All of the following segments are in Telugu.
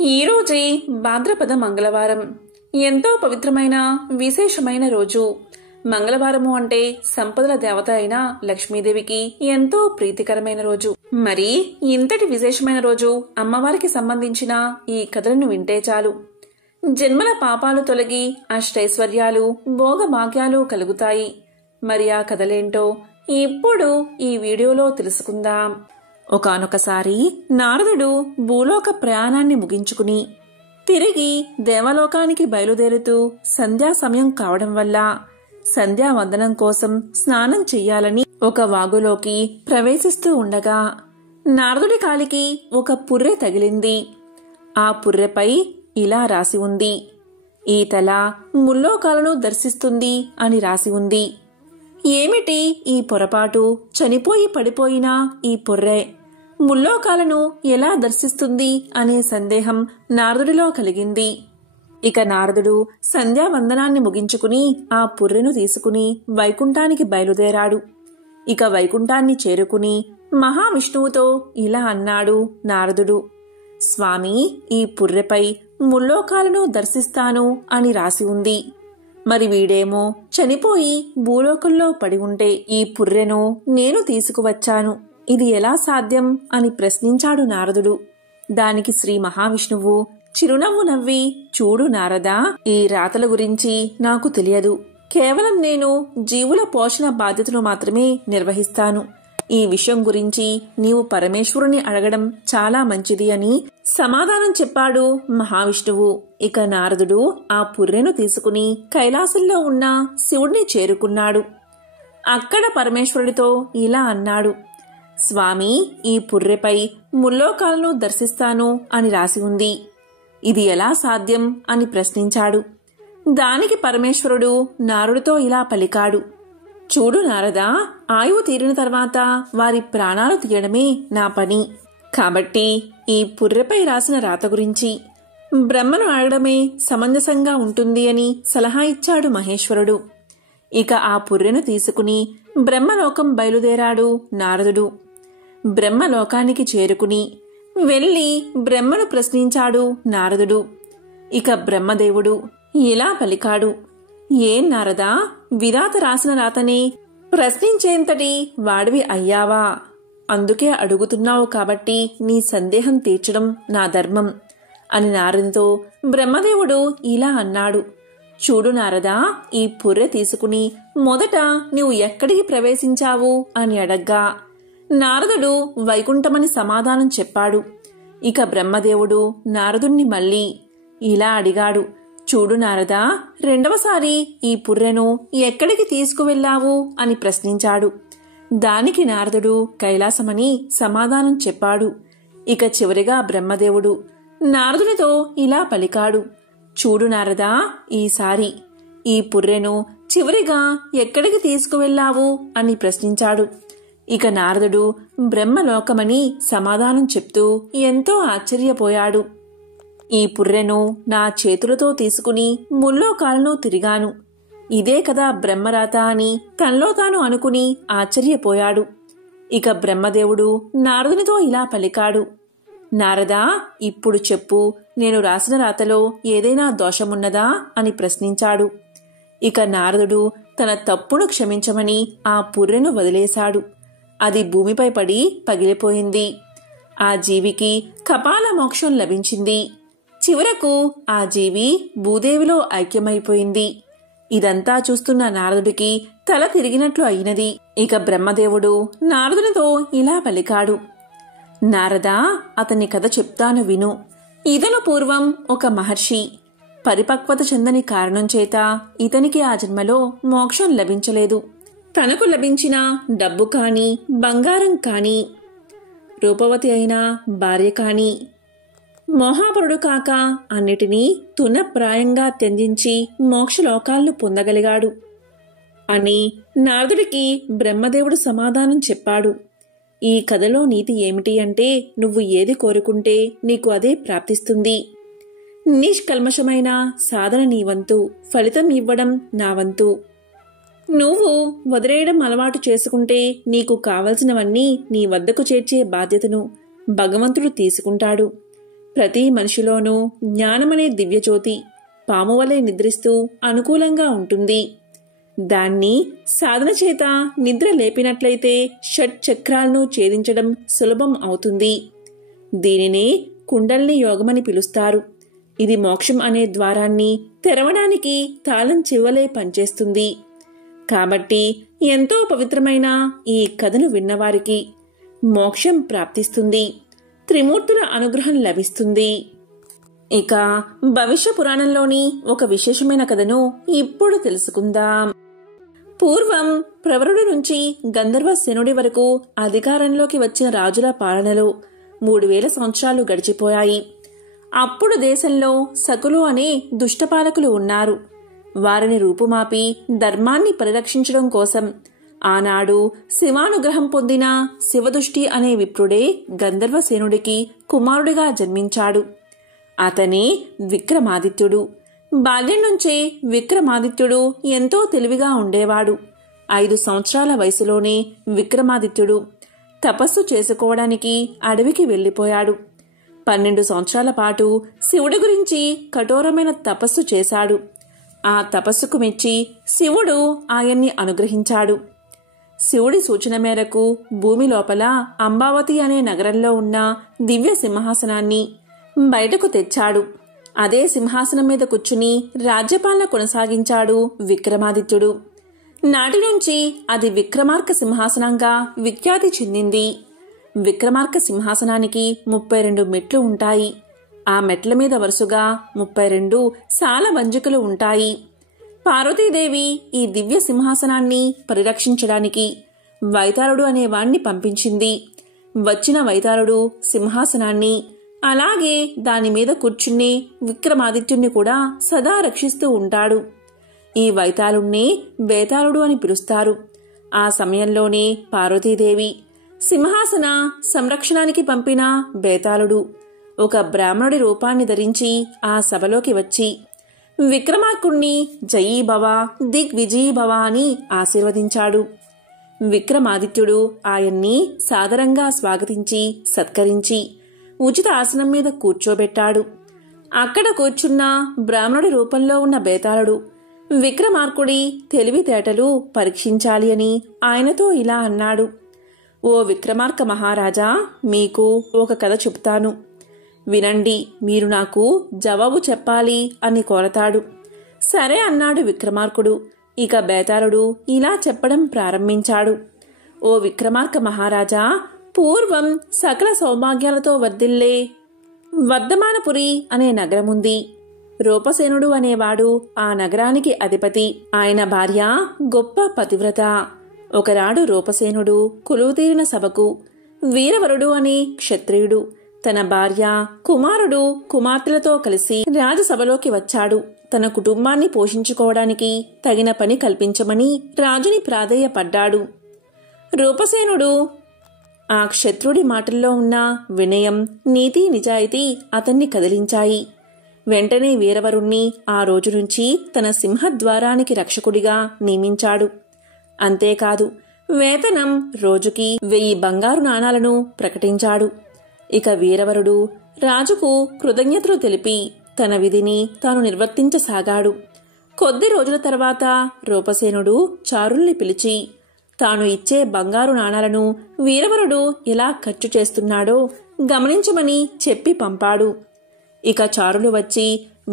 ఈరోజే భాద్రపద మంగళవారం. ఎంతో పవిత్రమైన విశేషమైన రోజు. మంగళవారము అంటే సంపదల దేవత అయిన లక్ష్మీదేవికి ఎంతో ప్రీతికరమైన రోజు. మరి ఇంతటి విశేషమైన రోజు అమ్మవారికి సంబంధించిన ఈ కథలను వింటే చాలు. జన్మల పాపాలు తొలగి అష్టైశ్వర్యాలు భోగభాగ్యాలు కలుగుతాయి. మరి ఆ కథలేంటో ఇప్పుడు ఈ వీడియోలో తెలుసుకుందాం. ఒకానొకసారి నారదుడు భూలోక ప్రయాణాన్ని ముగించుకుని తిరిగి దేవలోకానికి బయలుదేరుతూ సంధ్యా సమయం కావడం వల్ల సంధ్యావందనం కోసం స్నానం చెయ్యాలని ఒక వాగులోకి ప్రవేశిస్తూ ఉండగా నారదుడి కాలికి ఒక పుర్రె తగిలింది. ఆ పుర్రెపై ఇలా రాసి ఉంది: ఈ తల ముల్లోకాలను దర్శిస్తుంది అని రాసి ఉంది. ఏమిటి ఈ పొరపాటు? చనిపోయి పడిపోయిన ఈ పుర్రె ముల్లోకాలను ఎలా దర్శిస్తుంది అనే సందేహం నారదుడిలో కలిగింది. ఇక నారదుడు సంధ్యావందనాన్ని ముగించుకుని ఆ పుర్రెను తీసుకుని వైకుంఠానికి బయలుదేరాడు. ఇక వైకుంఠాన్ని చేరుకుని మహావిష్ణువుతో ఇలా అన్నాడు నారదుడు: స్వామి, ఈ పుర్రెపై ముల్లోకాలను దర్శిస్తాను అని రాసి ఉంది. మరి వీడేమో చనిపోయి భూలోకంలో పడి ఉంటే ఈ పుర్రెను నేను తీసుకువచ్చాను. ఇది ఎలా సాధ్యం అని ప్రశ్నించాడు నారదుడు. దానికి శ్రీ మహావిష్ణువు చిరునవ్వు నవ్వి, చూడు నారదా, ఈ రాతల గురించి నాకు తెలియదు. కేవలం నేను జీవుల పోషణ బాధ్యతను మాత్రమే నిర్వహిస్తాను. ఈ విషయం గురించి నీవు పరమేశ్వరుని అడగడం చాలా మంచిది అని సమాధానం చెప్పాడు మహావిష్ణువు. ఇక నారదుడు ఆ పుర్రెను తీసుకుని కైలాసంలో ఉన్న శివుడిని చేరుకున్నాడు. అక్కడ పరమేశ్వరుడితో ఇలా అన్నాడు: స్వామి, ఈ పుర్రెపై ముల్లోకాలను దర్శిస్తాను అని రాసి ఉంది. ఇది ఎలా సాధ్యం అని ప్రశ్నించాడు. దానికి పరమేశ్వరుడు నారదుడితో ఇలా పలికాడు: చూడు నారదా, ఆయువు తీరిన తర్వాత వారి ప్రాణాలు తీయడమే నా పని. కాబట్టి ఈ పుర్రెపై రాసిన రాత గురించి బ్రహ్మను అడగడమే సమంజసంగా ఉంటుంది అని సలహా ఇచ్చాడు మహేశ్వరుడు. ఇక ఆ పుర్రెను తీసుకుని బ్రహ్మలోకం బయలుదేరాడు నారదుడు. బ్రహ్మలోకానికి చేరుకుని వెళ్లి బ్రహ్మను ప్రశ్నించాడు నారదుడు. ఇక బ్రహ్మదేవుడు ఇలా పలికాడు: ఏం నారదా, విరాత రాసిన రాతనే ప్రశ్నించేంతటి వాడివి అయ్యావా? అందుకే అడుగుతున్నావు కాబట్టి నీ సందేహం తీర్చడం నా ధర్మం అని నారదునితో బ్రహ్మదేవుడు ఇలా అన్నాడు. చూడు నారదా, ఈ పుర్రె తీసుకుని మొదట నీవు ఎక్కడికి ప్రవేశించావు అని అడగ్గా నారదుడు వైకుంఠమని సమాధానం చెప్పాడు. ఇక బ్రహ్మదేవుడు నారదుణ్ణి మళ్ళీ ఇలా అడిగాడు: చూడు నారదా, రెండవసారి ఈ పుర్రెను ఎక్కడికి తీసుకువెళ్లావు అని ప్రశ్నించాడు. దానికి నారదుడు కైలాసమని సమాధానం చెప్పాడు. ఇక చివరిగా బ్రహ్మదేవుడు నారదునితో ఇలా పలికాడు: చూడు నారదా, ఈసారి ఈ పుర్రెను చివరిగా ఎక్కడికి తీసుకువెళ్లావు అని ప్రశ్నించాడు. ఇక నారదుడు బ్రహ్మలోకమని సమాధానం చెప్తూ ఎంతో ఆశ్చర్యపోయాడు. ఈ పుర్రెను నా చేతులతో తీసుకుని ముల్లోకాలను తిరిగాను. ఇదే కదా బ్రహ్మరాత అని తనలో తాను అనుకుని ఆశ్చర్యపోయాడు. ఇక బ్రహ్మదేవుడు నారదునితో ఇలా పలికాడు: నారదా, ఇప్పుడు చెప్పు, నేను రాసిన రాతలో ఏదైనా దోషమున్నదా అని ప్రశ్నించాడు. ఇక నారదుడు తన తప్పును క్షమించమని ఆ పుర్రెను వదిలేశాడు. అది భూమిపై పడి పగిలిపోయింది. ఆ జీవికి కపాల మోక్షం లభించింది. చివరకు ఆ జీవి భూదేవిలో ఐక్యమైపోయింది. ఇదంతా చూస్తున్న నారదుడికి తల తిరిగినట్లు అయినది. ఇక బ్రహ్మదేవుడు నారదునితో ఇలా పలికాడు: నారదా, అతని కథ చెప్తాను విను. ఇతను పూర్వం ఒక మహర్షి. పరిపక్వత చెందని కారణం చేత ఇతనికి ఆ జన్మలో మోక్షం లభించలేదు. తనకు లభించిన డబ్బు కాని, బంగారం కాని, రూపవతి అయిన భార్య కాని, మోహాపరుడు కాక అన్నిటినీ తునప్రాయంగా త్యజించి మోక్షలోకాలను పొందగలిగాడు అని నారదుడికి బ్రహ్మదేవుడు సమాధానం చెప్పాడు. ఈ కథలో నీతి ఏమిటి అంటే, నువ్వు ఏది కోరుకుంటే నీకు అదే ప్రాప్తిస్తుంది. నిష్కల్మషమైన సాధన నీ వంతు, ఫలితం ఇవ్వడం నా వంతు. నువ్వు వదిలేయడం అలవాటు చేసుకుంటే నీకు కావలసినవన్నీ నీ వద్దకు చేర్చే బాధ్యతను భగవంతుడు తీసుకుంటాడు. ప్రతి మనిషిలోనూ జ్ఞానమనే దివ్యజ్యోతి పాము వలె నిద్రిస్తూ అనుకూలంగా ఉంటుంది. దాన్ని సాధన చేత నిద్ర లేపినట్లయితే షట్ చక్రాలను ఛేదించడం సులభం అవుతుంది. దీనినే కుండల్ని యోగమని పిలుస్తారు. ఇది మోక్షం అనే ద్వారాన్ని తెరవడానికి తాళం చెవులే పనిచేస్తుంది. కాబట్టి ఎంతో పవిత్రమైన ఈ కథను విన్నవారికి మోక్షం ప్రాప్తిస్తుంది, త్రిమూర్తుల అనుగ్రహం లభిస్తుంది. ఇక భవిష్య పురాణంలోని ఒక విశేషమైన కథను ఇప్పుడు తెలుసుకుందాం. పూర్వం ప్రవరుడి నుంచి గంధర్వ సేనుడి వరకు అధికారంలోకి వచ్చిన రాజుల పాలనలో 3000 సంవత్సరాలు గడిచిపోయాయి. అప్పుడు దేశంలో సకులు అనే దుష్టపాలకులు ఉన్నారు. వారిని రూపుమాపి ధర్మాన్ని పరిరక్షించడం కోసం ఆనాడు శివానుగ్రహం పొందిన శివదృష్టి అనే విప్రుడే గంధర్వసేనుడికి కుమారుడిగా జన్మించాడు. అతనే విక్రమాదిత్యుడు. బాల్యం నుంచే విక్రమాదిత్యుడు ఎంతో తెలివిగా ఉండేవాడు. 5 సంవత్సరాల వయసులోనే విక్రమాదిత్యుడు తపస్సు చేసుకోవడానికి అడవికి వెళ్లిపోయాడు. 12 సంవత్సరాల పాటు శివుడి గురించి కఠోరమైన తపస్సు చేశాడు. ఆ తపస్సుకు మెచ్చి శివుడు ఆయన్ని అనుగ్రహించాడు. శివుడి సూచన మేరకు భూమి లోపల అంబావతి అనే నగరంలో ఉన్న దివ్య సింహాసనాన్ని బయటకు తెచ్చాడు. అదే సింహాసనం మీద కూర్చుని రాజ్యపాలన కొనసాగించాడు విక్రమాదిత్యుడు. నాటి నుంచి అది విక్రమార్క సింహాసనంగా విఖ్యాతి చెందింది. విక్రమార్క సింహాసనానికి 32 మెట్లు ఉంటాయి. ఆ మెట్ల మీద వరుసగా 32 సాలవంజికలు ఉంటాయి. పార్వతీదేవి ఈ దివ్య సింహాసనాన్ని పరిరక్షించడానికి వైతాళుడు అనేవాణ్ణి పంపించింది. వచ్చిన వైతాళుడు సింహాసనాన్ని అలాగే దానిమీద కూర్చునే విక్రమాదిత్యుణ్ణి కూడా సదా రక్షిస్తూ ఉంటాడు. ఈ వైతాళుణ్ణి బేతాళుడు అని పిలుస్తారు. ఆ సమయంలోనే పార్వతీదేవి సింహాసన సంరక్షణానికి పంపిన బేతాళుడు ఒక బ్రాహ్మణుడి రూపాన్ని ధరించి ఆ సభలోకి వచ్చి విక్రమార్కుణ్ణి జయీభవ దిగ్విజయీభవ అని ఆశీర్వదించాడు. విక్రమాదిత్యుడు ఆయన్ని సాదరంగా స్వాగతించి సత్కరించి ఉచిత ఆసనం మీద కూర్చోబెట్టాడు. అక్కడ కూర్చున్న బ్రాహ్మణుడి రూపంలో ఉన్న బేతాళుడు విక్రమార్కుడి తెలివితేటలు పరీక్షించాలి అని ఆయనతో ఇలా అన్నాడు. ఓ విక్రమార్క మహారాజా, మీకు ఒక కథ చెప్తాను, వినండి, మీరు నాకు జవాబు చెప్పాలి అని కోరతాడు. సరే అన్నాడు విక్రమార్కుడు. ఇక బేతాళుడు ఇలా చెప్పడం ప్రారంభించాడు. ఓ విక్రమార్క మహారాజా, పూర్వం సకల సౌభాగ్యాలతో వర్ధిల్లే వర్ధమానపురి అనే నగరముంది. రూపసేనుడు అనేవాడు ఆ నగరానికి అధిపతి. ఆయన భార్య గొప్ప పతివ్రత. ఒకనాడు రూపసేనుడు కొలువుతీరిన సభకు వీరవరుడు అనే క్షత్రియుడు తన భార్య, కుమారుడు, కుమార్తెలతో కలిసి రాజసభలోకి వచ్చాడు. తన కుటుంబాన్ని పోషించుకోవడానికి తగిన పని కల్పించమని రాజుని ప్రాధేయపడ్డాడు. రూపసేనుడు ఆ క్షత్రుడి మాటల్లో ఉన్న వినయం, నీతి, నిజాయితీ అతన్ని కదిలించాయి. వెంటనే వీరవరుణ్ణి ఆ రోజు నుంచి తన సింహద్వారానికి రక్షకుడిగా నియమించాడు. అంతేకాదు, వేతనం రోజుకి 1000 బంగారు నాణాలను ప్రకటించాడు. ఇక వీరవరుడు రాజుకు కృతజ్ఞతలు తెలిపి తన విధిని తాను నిర్వర్తించసాగాడు. కొద్ది రోజుల తర్వాత రూపసేనుడు చారుల్ని పిలిచి తాను ఇచ్చే బంగారు నాణాలను వీరవరుడు ఎలా ఖర్చు చేస్తున్నాడో గమనించమని చెప్పి పంపాడు. ఇక చారులు వచ్చి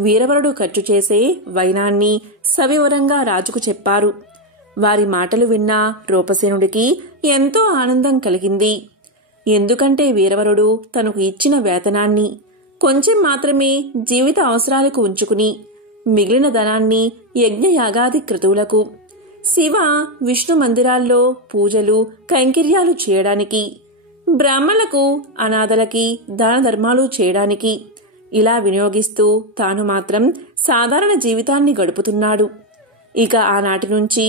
వీరవరుడు ఖర్చు చేసే వైనాన్ని సవివరంగా రాజుకు చెప్పారు. వారి మాటలు విన్న రూపసేనుడికి ఎంతో ఆనందం కలిగింది. ఎందుకంటే వీరవరుడు తనకు ఇచ్చిన వేతనాన్ని కొంచెం మాత్రమే జీవిత అవసరాలకు ఉంచుకుని మిగిలిన ధనాన్ని యజ్ఞయాగాది క్రతువులకు, శివ విష్ణు మందిరాల్లో పూజలు కైంకర్యాలు చేయడానికి, బ్రాహ్మణులకు అనాథలకి దాన ధర్మాలు చేయడానికి ఇలా వినియోగిస్తూ తాను మాత్రం సాధారణ జీవితాన్ని గడుపుతున్నాడు. ఇక ఆనాటి నుంచి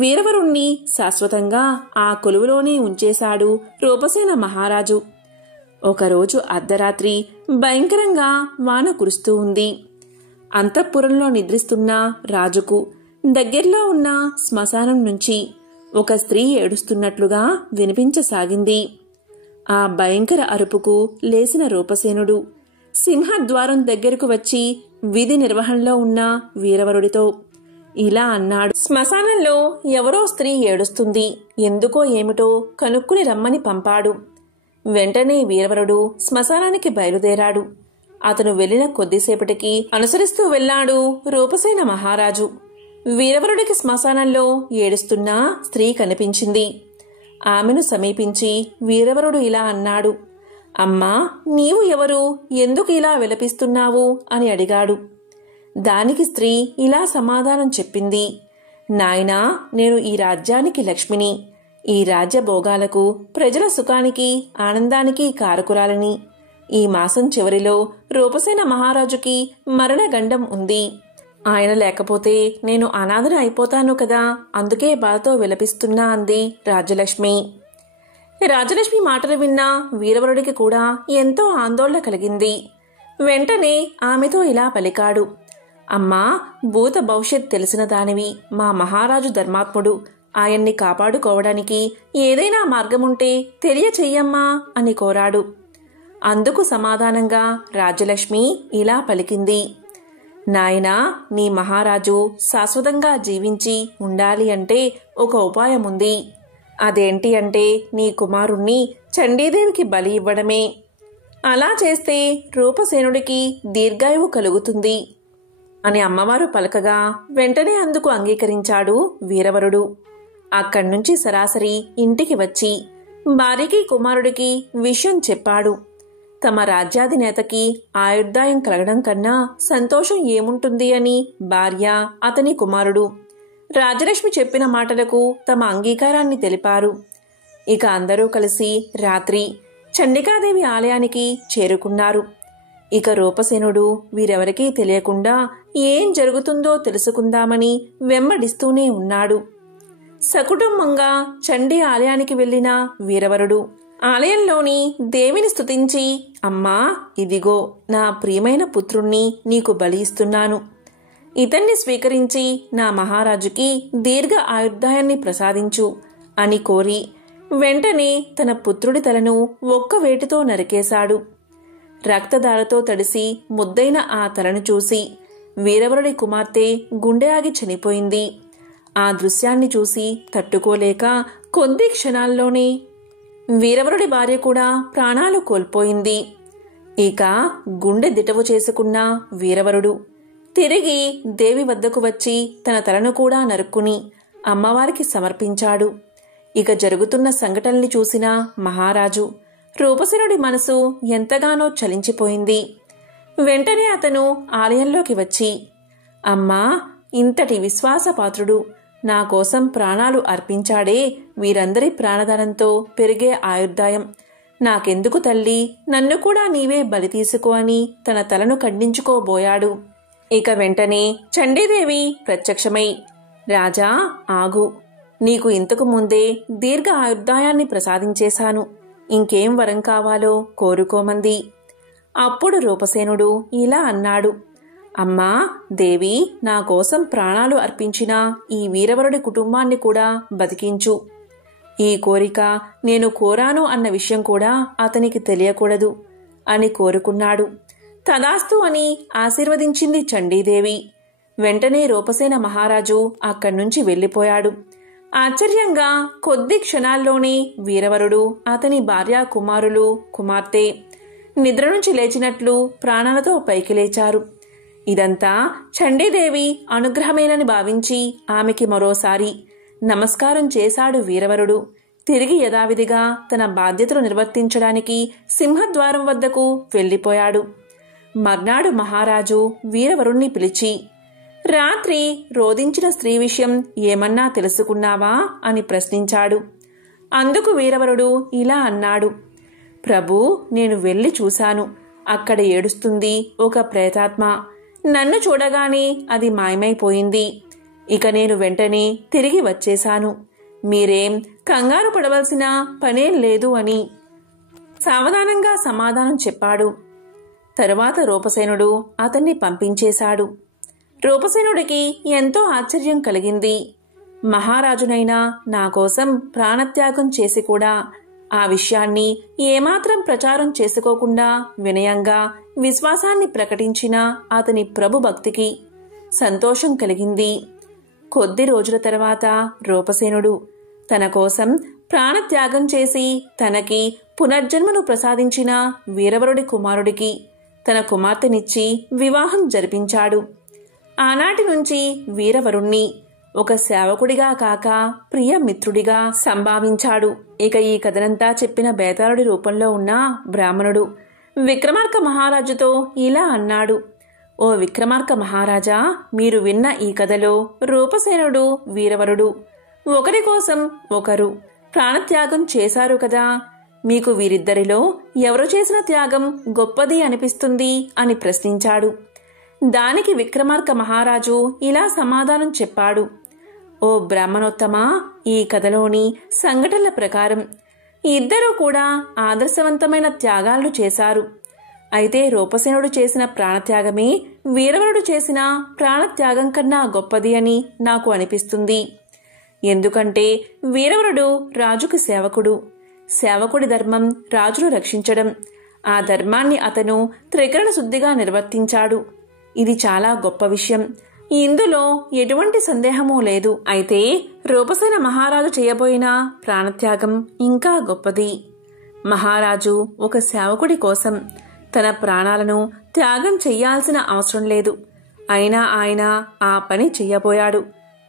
వీరవరుణ్ణి శాశ్వతంగా ఆ కొలువులోనే ఉంచేశాడు రూపసేన మహారాజు. ఒకరోజు అర్ధరాత్రి భయంకరంగా వాన కురుస్తూ ఉంది. అంతఃపురంలో నిద్రిస్తున్న రాజుకు దగ్గర్లో ఉన్న శ్మశానం నుంచి ఒక స్త్రీ ఏడుస్తున్నట్లుగా వినిపించసాగింది. ఆ భయంకర అరుపుకు లేసిన రూపసేనుడు సింహద్వారం దగ్గరకు వచ్చి విధి నిర్వహణలో ఉన్న వీరవరుడితో ఇలా అన్నాడు. శ్మశానంలో ఎవరో స్త్రీ ఏడుస్తుంది. ఎందుకో ఏమిటో కనుక్కుని రమ్మని పంపాడు. వెంటనే వీరవరుడు శ్మశానానికి బయలుదేరాడు. అతను వెళ్లిన కొద్దిసేపటికి అనుసరిస్తూ వెళ్లాడు రూపసేన మహారాజు. వీరవరుడికి శ్మశానంలో ఏడుస్తున్న స్త్రీ కనిపించింది. ఆమెను సమీపించి వీరవరుడు ఇలా అన్నాడు. అమ్మా, నీవు ఎవరు? ఎందుకు ఇలా విలపిస్తున్నావు అని అడిగాడు. దానికి స్త్రీ ఇలా సమాధానం చెప్పింది. నాయనా, నేను ఈ రాజ్యానికి లక్ష్మిని. ఈ రాజ్య భోగాలకు, ప్రజల సుఖానికి, ఆనందానికి కారకురాలని. ఈ మాసం చివరిలో రూపసేన మహారాజుకి మరణగండం ఉంది. ఆయన లేకపోతే నేను అనాథన అయిపోతాను కదా, అందుకే బాధతో విలపిస్తున్నా అంది రాజ్యలక్ష్మి. రాజలక్ష్మి మాటలు విన్న వీరవరుడికి కూడా ఎంతో ఆందోళన కలిగింది. వెంటనే ఆమెతో ఇలా పలికాడు. అమ్మా, భూత భవిష్యత్ తెలిసిన దానివి. మా మహారాజు ధర్మాత్ముడు. ఆయన్ని కాపాడుకోవడానికి ఏదైనా మార్గముంటే తెలియచెయ్యమ్మా అని కోరాడు. అందుకు సమాధానంగా రాజ్యలక్ష్మి ఇలా పలికింది. నాయనా, నీ మహారాజు శాశ్వతంగా జీవించి ఉండాలి అంటే ఒక ఉపాయముంది. అదేంటి అంటే నీ కుమారుణ్ణి చండీదేవికి బలి ఇవ్వడమే. అలా చేస్తే రూపసేనుడికి దీర్ఘాయువు కలుగుతుంది అని అమ్మవారు పలకగా వెంటనే అందుకు అంగీకరించాడు వీరవరుడు. అక్కడ్నుంచి సరాసరి ఇంటికి వచ్చి భార్యకి కుమారుడికి విషయం చెప్పాడు. తమ రాజ్యాధినేతకి ఆయుర్దాయం కలగడం కన్నా సంతోషం ఏముంటుంది అని భార్య, అతని కుమారుడు రాజలక్ష్మి చెప్పిన మాటలకు తమ అంగీకారాన్ని తెలిపారు. ఇక అందరూ కలిసి రాత్రి చండికాదేవి ఆలయానికి చేరుకున్నారు. ఇక రూపసేనుడు వీరెవరికీ తెలియకుండా ఏం జరుగుతుందో తెలుసుకుందామని వెంబడిస్తూనే ఉన్నాడు. సకుటుంబంగా చండీ ఆలయానికి వెళ్లిన వీరవరుడు ఆలయంలోని దేవిని స్తుతించి, అమ్మా, ఇదిగో నా ప్రియమైన పుత్రుణ్ణి నీకు బలి ఇస్తున్నాను. ఇతన్ని స్వీకరించి నా మహారాజుకి దీర్ఘ ఆయుర్దాయాన్ని ప్రసాదించు అని కోరి వెంటనే తన పుత్రుడి తలను ఒక్క వేటుతో నరికేశాడు. రక్తధారతో తడిసి ముద్దైన ఆ తలను చూసి వీరవరుడి కుమార్తె గుండె ఆగి చనిపోయింది. ఆ దృశ్యాన్ని చూసి తట్టుకోలేక కొద్ది క్షణాల్లోనే వీరవరుడి భార్య కూడా ప్రాణాలు కోల్పోయింది. ఇక గుండె దిటవు చేసుకున్న వీరవరుడు తిరిగి దేవి వద్దకు వచ్చి తన తలను కూడా నరుక్కుని అమ్మవారికి సమర్పించాడు. ఇక జరుగుతున్న సంఘటనల్ని చూసిన మహారాజు రూపసేనుడి మనసు ఎంతగానో చలించిపోయింది. వెంటనే అతను ఆలయంలోకి వచ్చి, అమ్మా, ఇంతటి విశ్వాసపాత్రుడు నా కోసం ప్రాణాలు అర్పించాడే, వీరందరి ప్రాణదానంతో పెరిగే ఆయుర్దాయం నాకెందుకు తల్లి, నన్ను కూడా నీవే బలి తీసుకో అని తన తలను ఖండించుకోబోయాడు. ఇక వెంటనే చండీదేవి ప్రత్యక్షమై, రాజా, ఆగు, నీకు ఇంతకు ముందే దీర్ఘ ఆయుర్దాయాన్ని ప్రసాదించేశాను. ఇంకేం వరం కావాలో కోరుకోమంది. అప్పుడు రూపసేనుడు ఇలా అన్నాడు. అమ్మా దేవి, నా కోసం ప్రాణాలు అర్పించిన ఈ వీరవరుడి కుటుంబాన్ని కూడా బతికించు. ఈ కోరిక నేను కోరాను అన్న విషయం కూడా అతనికి తెలియకూడదు అని కోరుకున్నాడు. తదాస్తు అని ఆశీర్వదించింది చండీదేవి. వెంటనే రూపసేన మహారాజు అక్కడ్నుంచి వెళ్లిపోయాడు. ఆశ్చర్యంగా కొద్ది క్షణాల్లోనే వీరవరుడు, అతని భార్య, కుమారులు, కుమార్తె నిద్ర నుంచి లేచినట్లు ప్రాణాలతో పైకి లేచారు. ఇదంతా చండీదేవి అనుగ్రహమేనని భావించి ఆమెకి మరోసారి నమస్కారం చేశాడు వీరవరుడు. తిరిగి యథావిధిగా తన బాధ్యతలు నిర్వర్తించడానికి సింహద్వారం వద్దకు వెళ్లిపోయాడు. మర్నాడు మహారాజు వీరవరుణ్ణి పిలిచి, రాత్రి రోదించిన స్త్రీ విషయం ఏమన్నా తెలుసుకున్నావా అని ప్రశ్నించాడు. అందుకు వీరవరుడు ఇలా అన్నాడు. ప్రభూ, నేను వెళ్లి చూశాను. అక్కడ ఏడుస్తుంది ఒక ప్రేతాత్మ. నన్ను చూడగానే అది మాయమైపోయింది. ఇక నేను వెంటనే తిరిగి వచ్చేశాను. మీరేం కంగారు పడవలసిన పనేం లేదు అని సావధానంగా సమాధానం చెప్పాడు. తరువాత రూపసేనుడు అతన్ని పంపించేశాడు. రూపసేనుడికి ఎంతో ఆశ్చర్యం కలిగింది. మహారాజునైనా నా కోసం ప్రాణత్యాగం చేసి కూడా ఆ విషయాన్ని ఏమాత్రం ప్రచారం చేసుకోకుండా వినయంగా విశ్వాసాన్ని ప్రకటించిన అతని ప్రభు భక్తికి సంతోషం కలిగింది. కొద్ది రోజుల తర్వాత రూపసేనుడు తన కోసం ప్రాణత్యాగం చేసి తనకి పునర్జన్మను ప్రసాదించిన వీరవరుడి కుమారుడికి తన కుమార్తెనిచ్చి వివాహం జరిపించాడు. ఆనాటి నుంచి వీరవరుణ్ణి ఒక సేవకుడిగా కాక ప్రియ మిత్రుడిగా సంభావించాడు. ఇక ఈ కథనంతా చెప్పిన బేతాళుడి రూపంలో ఉన్న బ్రాహ్మణుడు విక్రమార్క మహారాజుతో ఇలా అన్నాడు: ఓ విక్రమార్క మహారాజా, మీరు విన్న ఈ కథలో రూపసేనుడు, వీరవరుడు ఒకరి కోసం ఒకరు ప్రాణత్యాగం చేశారు కదా. మీకు వీరిద్దరిలో ఎవరు చేసిన త్యాగం గొప్పది అనిపిస్తుంది అని ప్రశ్నించాడు. దానికి విక్రమార్క మహారాజు ఇలా సమాధానం చెప్పాడు: ఓ బ్రాహ్మణోత్తమా, ఈ కథలోని సంఘటనల ప్రకారం ఇద్దరూ కూడా ఆదర్శవంతమైన త్యాగాలను చేశారు. అయితే రూపసేనుడు చేసిన ప్రాణత్యాగమే వీరవరుడు చేసిన ప్రాణత్యాగం కన్నా గొప్పది అని నాకు అనిపిస్తుంది. ఎందుకంటే వీరవరుడు రాజుకు సేవకుడు. సేవకుడి ధర్మం రాజును రక్షించడం. ఆ ధర్మాన్ని అతను త్రికరణ శుద్ధిగా నిర్వర్తించాడు. ఇది చాలా గొప్ప విషయం. ఇందులో ఎటువంటి సందేహమూ లేదు. అయితే రూపసేన మహారాజు చేయబోయిన ప్రాణత్యాగం ఇంకా గొప్పది. మహారాజు ఒక సేవకుడి కోసం తన ప్రాణాలను త్యాగం చెయ్యాల్సిన అవసరం లేదు. అయినా ఆయన ఆ పని చెయ్యబోయాడు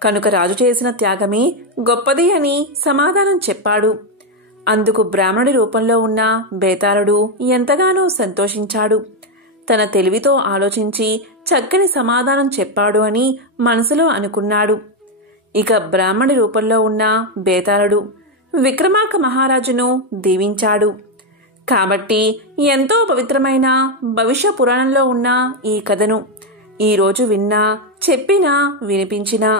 కనుక రాజు చేసిన త్యాగమే గొప్పది అని సమాధానం చెప్పాడు. అందుకు బ్రాహ్మణుడి రూపంలో ఉన్న బేతాళుడు ఎంతగానో సంతోషించాడు. తన తెలివితో ఆలోచించి చక్కని సమాధానం చెప్పాడు అని మనసులో అనుకున్నాడు. ఇక బ్రాహ్మణి రూపంలో ఉన్న బేతాళుడు విక్రమార్క మహారాజును దీవించాడు. కాబట్టి ఎంతో పవిత్రమైన భవిష్య పురాణంలో ఉన్న ఈ కథను ఈరోజు విన్నా, చెప్పినా, వినిపించినా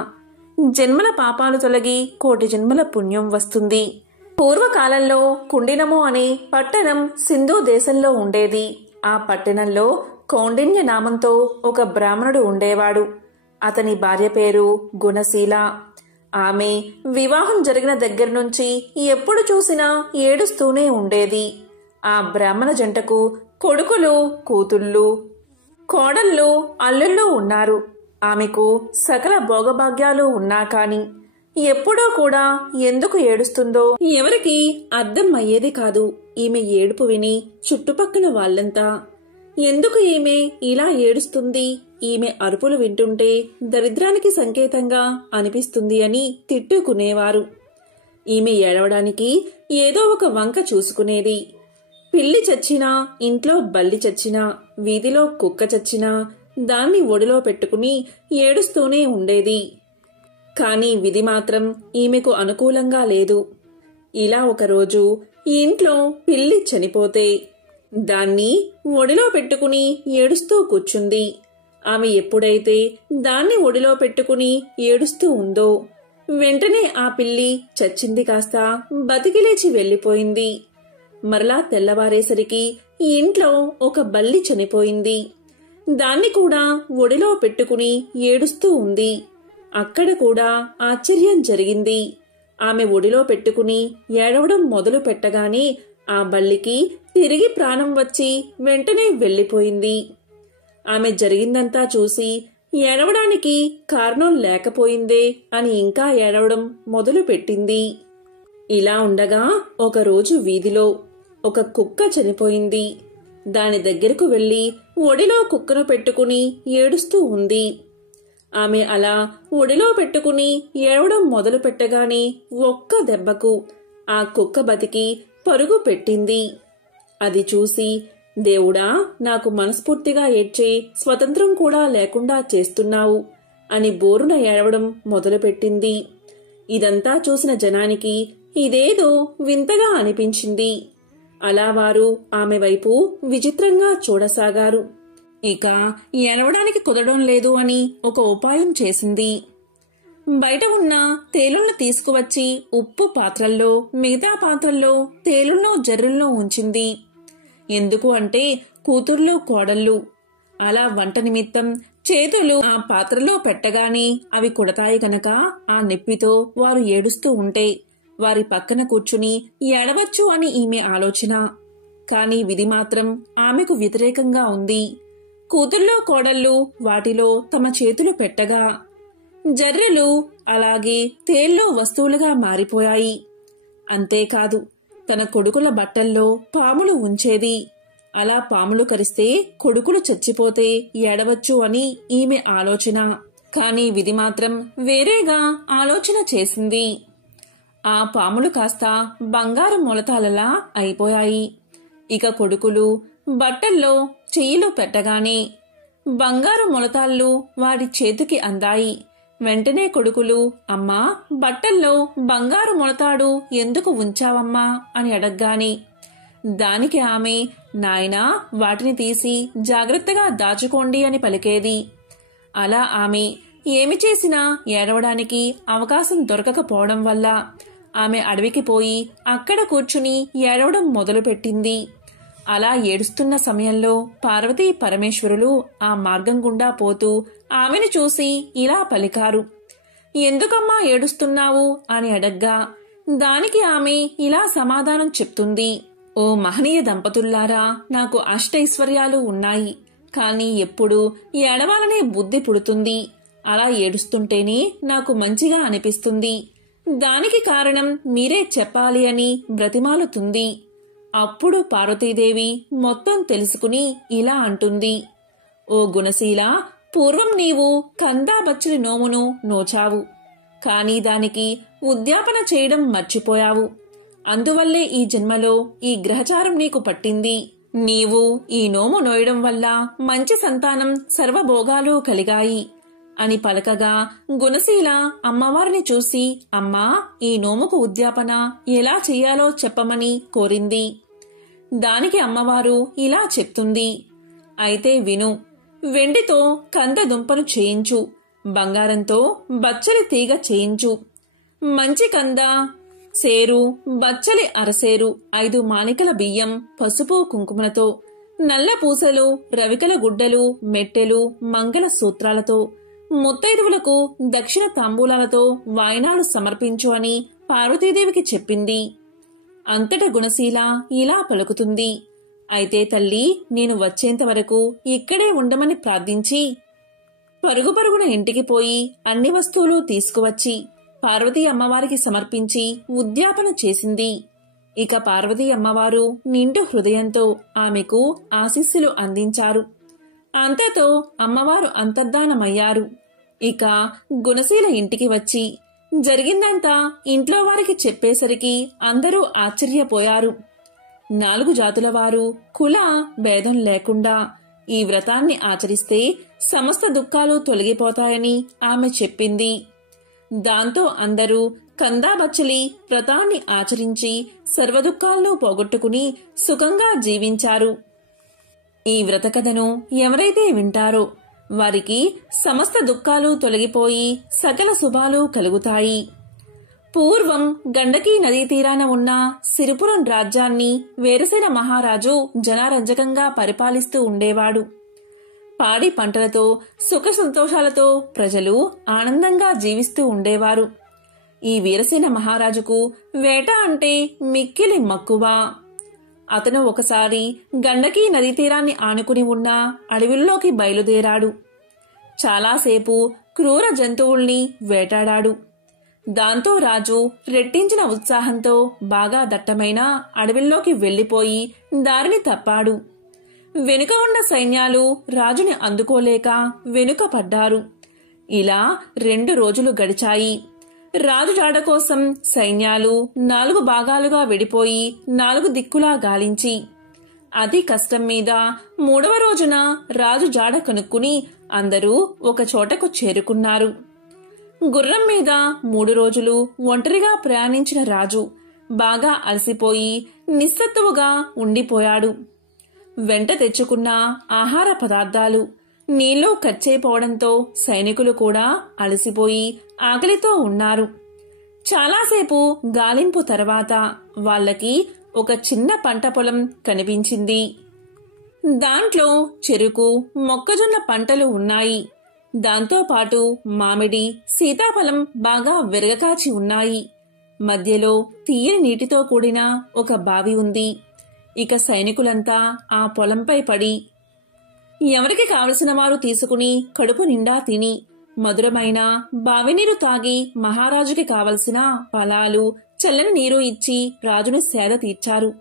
జన్మల పాపాలు తొలగి కోటి జన్మల పుణ్యం వస్తుంది. పూర్వకాలంలో కుండినము అనే పట్టణం సింధు దేశంలో ఉండేది. ఆ పట్టణంలో కౌండిన్య నామంతో ఒక బ్రాహ్మణుడు ఉండేవాడు. అతని భార్య పేరు గుణశీల. ఆమె వివాహం జరిగిన దగ్గర నుంచి ఎప్పుడు చూసినా ఏడుస్తూనే ఉండేది. ఆ బ్రాహ్మణ జంటకు కొడుకులు, కూతుళ్ళు, కోడళ్ళు, అల్లుళ్ళు ఉన్నారు. ఆమెకు సకల భోగభాగ్యాలు ఉన్నా కాని ఎప్పుడూ కూడా ఎందుకు ఏడుస్తుందో ఎవరికి అర్థం అయ్యేది కాదు. ఈమె ఏడుపు విని చుట్టుపక్కల వాళ్ళంతా ఎందుకు ఈమె ఇలా ఏడుస్తుంది, ఈమె అరుపులు వింటుంటే దరిద్రానికి సంకేతంగా అనిపిస్తుంది అని తిట్టుకునేవారు. ఈమె ఏడవడానికి ఏదో ఒక వంక చూసుకునేది. పిల్లి చచ్చినా, ఇంట్లో బల్లి చచ్చినా, వీధిలో కుక్క చచ్చినా దాన్ని ఒడిలో పెట్టుకుని ఏడుస్తూనే ఉండేది. కాని విధి మాత్రం ఈమెకు అనుకూలంగా లేదు. ఇలా ఒకరోజు ఇంట్లో పిల్లి చనిపోతే దాన్ని ఒడిలో పెట్టుకుని ఏడుస్తూ కూర్చుంది. ఆమె ఎప్పుడైతే దాన్ని ఒడిలో పెట్టుకుని ఏడుస్తూ ఉందో వెంటనే ఆ పిల్లి చచ్చింది కాస్త బతికిలేచి వెళ్లిపోయింది. మరలా తెల్లవారేసరికి ఇంట్లో ఒక బల్లి చనిపోయింది. దాన్ని కూడా ఒడిలో పెట్టుకుని ఏడుస్తూ ఉంది. అక్కడ కూడా ఆశ్చర్యం జరిగింది. ఆమె ఒడిలో పెట్టుకుని ఏడవడం మొదలు పెట్టగానే ఆ బల్లికి తిరిగి ప్రాణం వచ్చి వెంటనే వెళ్లిపోయింది. ఆమె జరిగిందంతా చూసి ఏడవడానికి కారణం లేకపోయిందే అని ఇంకా ఏడవడం మొదలు పెట్టింది. ఇలా ఉండగా ఒకరోజు వీధిలో ఒక కుక్క చనిపోయింది. దాని దగ్గరకు వెళ్లి ఒడిలో కుక్కను పెట్టుకుని ఏడుస్తూ ఉంది. ఆమె అలా ఒడిలో పెట్టుకుని ఏడవడం మొదలు పెట్టగానే ఒక్క దెబ్బకు ఆ కుక్క బతికి పరుగు పెట్టింది. అది చూసి, దేవుడా, నాకు మనస్ఫూర్తిగా ఏడ్చే స్వతంత్రం కూడా లేకుండా చేస్తున్నావు అని బోరున ఏడవడం మొదలుపెట్టింది. ఇదంతా చూసిన జనానికి ఇదేదో వింతగా అనిపించింది. అలా వారు ఆమె వైపు విచిత్రంగా చూడసాగారు. ఇక ఏడవడానికి కుదరడం లేదు అని ఒక ఉపాయం చేసింది. బయట ఉన్న తేలులను తీసుకువచ్చి ఉప్పు పాత్రల్లో, మిగతా పాత్రల్లో తేలులను, జర్రులను ఉంచింది. ఎందుకు అంటే కూతుర్లు, కోడళ్ళు అలా వంట నిమిత్తం చేతులు ఆ పాత్రలో పెట్టగానే అవి కుడతాయి గనక ఆ నొప్పితో వారు ఏడుస్తూ ఉంటే వారి పక్కన కూర్చుని ఏడవచ్చు అని ఈమె ఆలోచన. కాని విధి మాత్రం ఆమెకు వ్యతిరేకంగా ఉంది. కూతుళ్ళో కోడళ్ళు వాటిలో తమ చేతులు పెట్టగా జర్రెలు అలాగే తేల్లో వస్తువులుగా మారిపోయాయి. అంతేకాదు తన కొడుకుల బట్టల్లో పాములు ఉంచేది. అలా పాములు కరిస్తే కొడుకులు చచ్చిపోతే ఏడవచ్చు అని ఈమె ఆలోచన. కాని విధి మాత్రం వేరేగా ఆలోచన చేసింది. ఆ పాములు కాస్త బంగారు మొలతాలలా అయిపోయాయి. ఇక కొడుకులు బట్టల్లో చెయ్యిలు పెట్టగానే బంగారు మొలతాళ్ళు వాడి చేతికి అందాయి. వెంటనే కొడుకులు, అమ్మా, బట్టల్లో బంగారు మొలతాడు ఎందుకు ఉంచావమ్మా అని అడగ్గానే దానికి ఆమె, నాయనా, వాటిని తీసి జాగ్రత్తగా దాచుకోండి అని పలికేది. అలా ఆమె ఏమి చేసినా ఏడవడానికి అవకాశం దొరకకపోవడం వల్ల ఆమె అడవికి పోయి అక్కడ కూర్చుని ఏడవడం మొదలుపెట్టింది. అలా ఏడుస్తున్న సమయంలో పార్వతీ పరమేశ్వరులు ఆ మార్గం గుండా పోతూ ఆమెను చూసి ఇలా పలికారు. ఎందుకమ్మా ఏడుస్తున్నావు అని అడగ్గా దానికి ఆమె ఇలా సమాధానం చెప్తుంది. ఓ మహనీయ దంపతుల్లారా, నాకు అష్టైశ్వర్యాలు ఉన్నాయి. కాని ఎప్పుడు ఏడవాలనే బుద్ధి పుడుతుంది. అలా ఏడుస్తుంటేనే నాకు మంచిగా అనిపిస్తుంది. దానికి కారణం మీరే చెప్పాలి అని బ్రతిమాలుతుంది. అప్పుడు పార్వతీదేవి మొత్తం తెలుసుకుని ఇలా అంటుంది. ఓ గుణశీల, పూర్వం నీవు కందాబచ్చలి నోమును నోచావు. కాని దానికి ఉద్యాపన చేయడం మర్చిపోయావు. అందువల్లే ఈ జన్మలో ఈ గ్రహచారం నీకు పట్టింది. నీవు ఈ నోము నోయడం వల్ల మంచి సంతానం సర్వభోగాలు కలిగాయి అని పలకగా గుణశీల అమ్మవారిని చూసి, అమ్మా, ఈ నోముకు ఉద్యాపన ఎలా చెయ్యాలో చెప్పమని కోరింది. దానికి అమ్మవారు ఇలా చెప్తుంది. అయితే విను. వెండితో కంద దుంపను చేయించు, బంగారంతో బచ్చలి తీగ చేయించు, మంచి కంద సేరు, బచ్చలి అరసేరు, 5 మానికల బియ్యం, పసుపు కుంకుమలతో, నల్ల పూసలు, రవికల గుడ్డలు, మెట్టెలు, మంగళ సూత్రాలతో, ముత్తైదువులకు దక్షిణ తాంబూలాలతో వాయనాలు సమర్పించు అని పార్వతీదేవికి చెప్పింది. అంతట గుణశీల ఇలా పలుకుతుంది. అయితే తల్లి, నేను వచ్చేంత వరకు ఇక్కడే ఉండమని ప్రార్థించి పరుగు పరుగున ఇంటికి పోయి అన్ని వస్తువులు తీసుకువచ్చి పార్వతీ అమ్మవారికి సమర్పించి ఉద్యాపన చేసింది. ఇక పార్వతీ అమ్మవారు నిండు హృదయంతో ఆమెకు ఆశీస్సులు అందించారు. అంతతో అమ్మవారు అంతర్ధానమయ్యారు. ఇక గుణశీల ఇంటికి వచ్చి జరిగిందంతా ఇంట్లో వారికి చెప్పేసరికి అందరూ ఆశ్చర్యపోయారు. 4 జాతుల వారు కుల భేదం లేకుండా ఈ వ్రతాన్ని ఆచరిస్తే సమస్త దుఃఖాలు తొలగిపోతాయని ఆమె చెప్పింది. దాంతో అందరూ కందాబచ్చలి వ్రతాన్ని ఆచరించి సర్వదుఃఖాలను పోగొట్టుకుని సుఖంగా జీవించారు. ఈ వ్రత కథను ఎవరైతే వింటారో వారికి సమస్త దుఃఖాలు తొలగిపోయి సకల శుభాలు కలుగుతాయి. పూర్వం గండకీ నదీ తీరాన ఉన్న సిరిపురం రాజ్యాన్ని వేరసేన మహారాజు జనారంజకంగా పరిపాలిస్తూ ఉండేవాడు. పాడి పంటలతో సుఖ సంతోషాలతో ప్రజలు ఆనందంగా జీవిస్తూ ఉండేవారు. ఈ వీరసేన మహారాజుకు వేట అంటే మిక్కిలి మక్కువ. అతను ఒకసారి గండకీ నదీ తీరాన్ని ఆనుకుని ఉన్న అడవిలోకి బయలుదేరాడు. చాలాసేపు క్రూర జంతువుల్ని వేటాడాడు. దాంతో రాజు రెట్టించిన ఉత్సాహంతో బాగా దట్టమైన అడవిలోకి వెళ్లిపోయి దారిని తప్పాడు. వెనుక ఉన్న సైన్యాలు రాజుని అందుకోలేక వెనుక పడ్డారు. ఇలా 2 రోజులు గడిచాయి. రాజు జాడ కోసం సైన్యాలు 4 భాగాలుగా విడిపోయి 4 దిక్కులా గాలించి అతి కష్టం మీద 3వ రోజున రాజు జాడ కనుక్కుని అందరూ ఒక చోటకు చేరుకున్నారు. గుర్రం మీద 3 రోజులు ఒంటరిగా ప్రయాణించిన రాజు బాగా అలసిపోయి నిస్సత్తువుగా ఉండిపోయాడు. వెంట తెచ్చుకున్న ఆహార పదార్థాలు నీళ్లు ఖర్చయిపోవడంతో సైనికులు కూడా అలసిపోయి ఆకలితో ఉన్నారు. చాలాసేపు గాలింపు తర్వాత వాళ్లకి ఒక చిన్న పంట పొలం కనిపించింది. దాంట్లో చెరుకు, మొక్కజొన్న పంటలు ఉన్నాయి. దాంతోపాటు మామిడి, సీతాఫలం బాగా విరగకాచి ఉన్నాయి. మధ్యలో తీయని నీటితో కూడిన ఒక బావి ఉంది. ఇక సైనికులంతా ఆ పొలంపై పడి ఎవరికి కావలసిన వారు తీసుకుని కడుపు నిండా తిని మధురమైన బావినీరు తాగి మహారాజుకి కావలసిన ఫలాలు, చల్లని నీరు ఇచ్చి రాజును సేద తీర్చారు.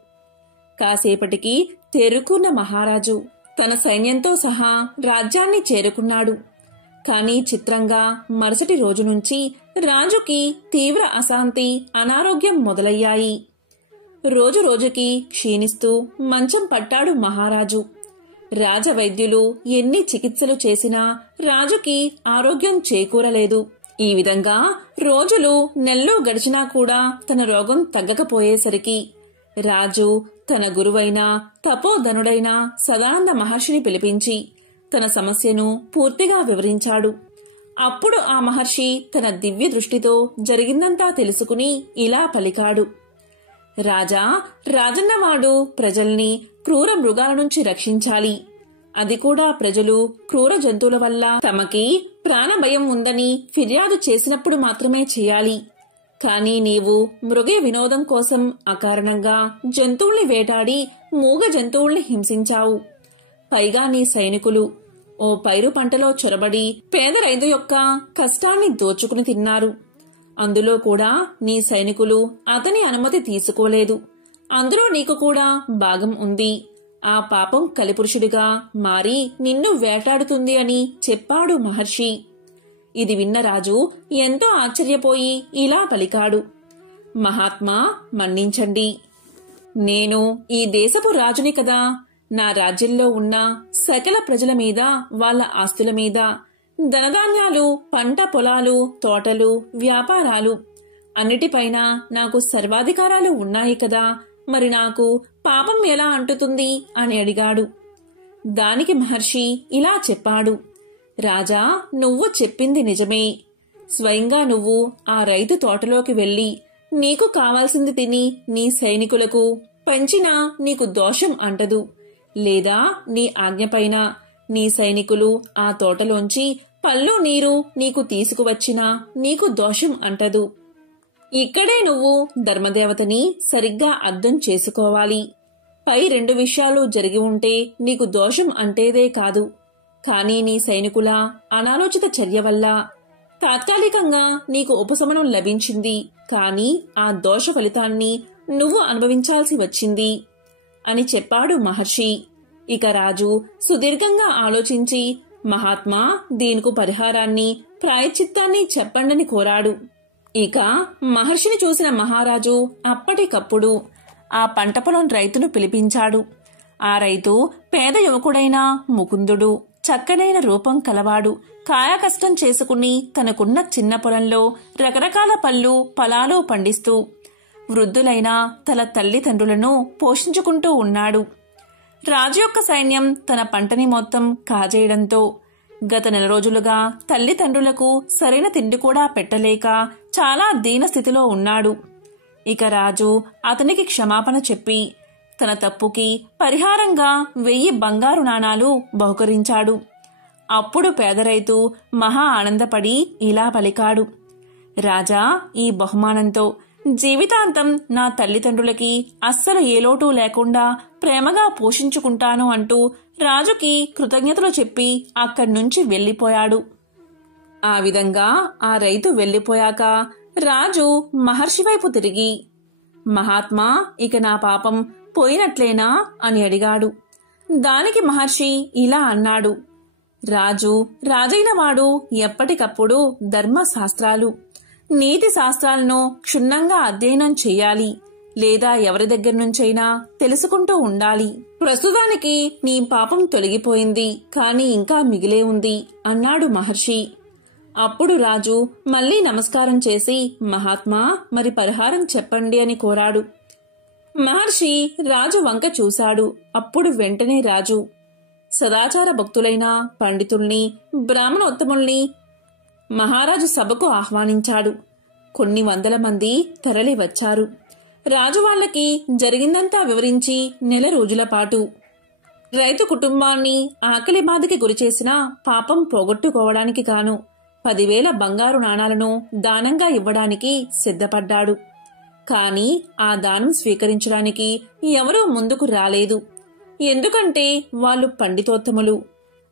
కాసేపటికి తేరుకున్న మహారాజు తన సైన్యంతో సహా రాజ్యాన్ని చేరుకున్నాడు. కాని చిత్రంగా మరుసటి రోజు నుంచి రాజుకి తీవ్ర అశాంతి, అనారోగ్యం మొదలయ్యాయి. రోజు రోజుకి క్షీణిస్తూ మంచం పట్టాడు మహారాజు. రాజవైద్యులు ఎన్ని చికిత్సలు చేసినా రాజుకి ఆరోగ్యం చేకూరలేదు. ఈ విధంగా రోజులు నెలలు గడిచినా కూడా తన రోగం తగ్గకపోయేసరికి రాజు తన గురువైన తపోధనుడైన సదానంద మహర్షిని పిలిపించి తన సమస్యను పూర్తిగా వివరించాడు. అప్పుడు ఆ మహర్షి తన దివ్య దృష్టితో జరిగిందంతా తెలుసుకుని ఇలా పలికాడు. రాజా, రాజన్నవాడు ప్రజల్ని క్రూర మృగాల నుంచి రక్షించాలి. అది కూడా ప్రజలు క్రూర జంతువుల వల్ల తమకి ప్రాణభయం ఉందని ఫిర్యాదు చేసినప్పుడు మాత్రమే చేయాలి. కాని నీవు మృగ వినోదం కోసం అకారణంగా జంతువుల్ని వేటాడి మూగ జంతువుల్ని హింసించావు. పైగా నీ సైనికులు ఓ పైరు పంటలో చొరబడి పేద రైతు యొక్క కష్టాన్ని దోచుకుని తిన్నారు. అందులో కూడా నీ సైనికులు అతని అనుమతి తీసుకోలేదు. అందులో నీకు కూడా భాగం ఉంది. ఆ పాపం కలిపురుషుడిగా మారి నిన్ను వేటాడుతుంది అని చెప్పాడు మహర్షి. ఇది విన్న రాజు ఎంతో ఆశ్చర్యపోయి ఇలా పలికాడు. మహాత్మా, మన్నించండి. నేను ఈ దేశపు రాజుని కదా. నా రాజ్యంలో ఉన్న సకల ప్రజల మీద, వాళ్ళ ఆస్తుల మీద, ధనధాన్యాలు, పంట పొలాలు, తోటలు, వ్యాపారాలు అన్నిటిపైన నాకు సర్వాధికారాలు ఉన్నాయి కదా. మరి నాకు పాపం ఎలా అంటుతుంది అని అడిగాడు. దానికి మహర్షి ఇలా చెప్పాడు. రాజా, నువ్వు చెప్పింది నిజమే. స్వయంగా నువ్వు ఆ రైతు తోటలోకి వెళ్లి నీకు కావాల్సింది తిని నీ సైనికులకు పంచినా నీకు దోషం అంటదు. లేదా నీ ఆజ్ఞపైన నీ సైనికులు ఆ తోటలోంచి పళ్ళు నీరు నీకు తీసుకువచ్చినా నీకు దోషం అంటదు. ఇక్కడే నువ్వు ధర్మదేవతని సరిగ్గా అర్థం చేసుకోవాలి. పై రెండు విషయాలు జరిగి ఉంటే నీకు దోషం అంటేదే కాదు. కానీ నీ సైనికుల అనాలోచిత చర్య వల్ల తాత్కాలికంగా నీకు ఉపశమనం లభించింది. కానీ ఆ దోష ఫలితాన్ని నువ్వు అనుభవించాల్సి వచ్చింది అని చెప్పాడు మహర్షి. ఇక రాజు సుదీర్ఘంగా ఆలోచించి, మహాత్మా, దీనికి పరిహారాన్ని, ప్రాయశ్చిత్తాన్ని చెప్పండని కోరాడు. ఇక మహర్షిని చూసిన మహారాజు అప్పటికప్పుడు ఆ పంట పొలం రైతును పిలిపించాడు. ఆ రైతు పేద యువకుడైన ముకుందుడు. చక్కనైన రూపం కలవాడు. కాయకష్టం చేసుకుని తనకున్న చిన్న పొలంలో రకరకాల పళ్ళు, ఫలాలు పండిస్తూ వృద్ధులైన తన తల్లిదండ్రులను పోషించుకుంటూ ఉన్నాడు. రాజు యొక్క సైన్యం తన పంటని మొత్తం కాజేయడంతో గత నెల రోజులుగా తల్లిదండ్రులకు సరైన తిండి కూడా పెట్టలేక చాలా దీన స్థితిలో ఉన్నాడు. ఇక రాజు అతనికి క్షమాపణ చెప్పి తన తప్పుకి పరిహారంగా 1000 బంగారు నాణాలు బహుకరించాడు. అప్పుడు పేద రైతు మహా ఆనందపడి ఇలా పలికాడు. రాజా, ఈ బహుమానంతో జీవితాంతం నా తల్లిదండ్రులకి అస్సలు ఏ లోటు లేకుండా ప్రేమగా పోషించుకుంటాను అంటూ రాజుకి కృతజ్ఞతలు చెప్పి అక్కడ్నుంచి వెళ్లిపోయాడు. ఆ విధంగా ఆ రైతు వెళ్లిపోయాక రాజు మహర్షి వైపు తిరిగి, మహాత్మా, ఇక నా పాపం పోయినట్లేనా అని అడిగాడు. దానికి మహర్షి ఇలా అన్నాడు. రాజైన వాడు ఎప్పటికప్పుడు ధర్మశాస్త్రాలు, నీతి శాస్త్రాలను క్షుణ్ణంగా అధ్యయనం చెయ్యాలి. లేదా ఎవరి దగ్గర నుంచైనా తెలుసుకుంటూ ఉండాలి. ప్రస్తుతానికి నీ పాపం తొలగిపోయింది, కాని ఇంకా మిగిలే ఉంది అన్నాడు మహర్షి. అప్పుడు రాజు మళ్లీ నమస్కారం చేసి, మహాత్మా, మరి పరిహారం చెప్పండి అని కోరాడు. మహర్షి రాజు వంక చూశాడు. అప్పుడు వెంటనే రాజు సదాచార భక్తులైన పండితుల్ని, బ్రాహ్మణోత్తముల్ని మహారాజు సభకు ఆహ్వానించాడు. కొన్ని వందల మంది తరలి వచ్చారు. రాజు వాళ్లకి జరిగిందంతా వివరించి నెల రోజుల పాటు రైతు కుటుంబాన్ని ఆకలి బాధకి గురిచేసిన పాపం పోగొట్టుకోవడానికి గాను 10,000 బంగారు నాణాలను దానంగా ఇవ్వడానికి సిద్ధపడ్డాడు. కాని ఆ దానం స్వీకరించడానికి ఎవరూ ముందుకు రాలేదు. ఎందుకంటే వాళ్ళు పండితోత్తములు.